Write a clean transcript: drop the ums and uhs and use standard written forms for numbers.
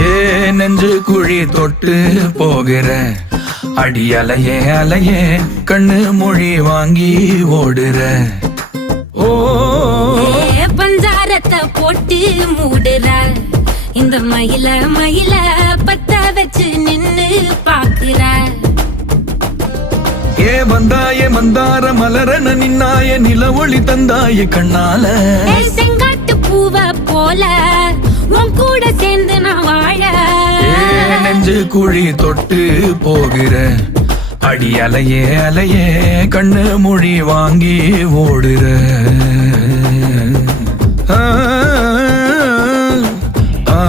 ஏ நெஞ்சு குழி தொட்டு போகிற அடி அலையே அலையே கண்ணு மொழி வாங்கி ஓடுற. ஓ பஞ்சாரத்தை போட்டு மூடுற இந்த மயில மயில பத்த வச்சு நின்னு பாக்குற. ஏ வந்தாய மந்தார மலரன நின்னாய நில ஒளி தந்தாய கண்ணால. செங்காட்டு பூவ போல உன் கூட சேர்ந்து நான் வாழ. நெஞ்சு குழி தொட்டு போகிற அடி அலையே அலையே கண்ணு மொழி வாங்கி ஓடுற. ஆ ஆ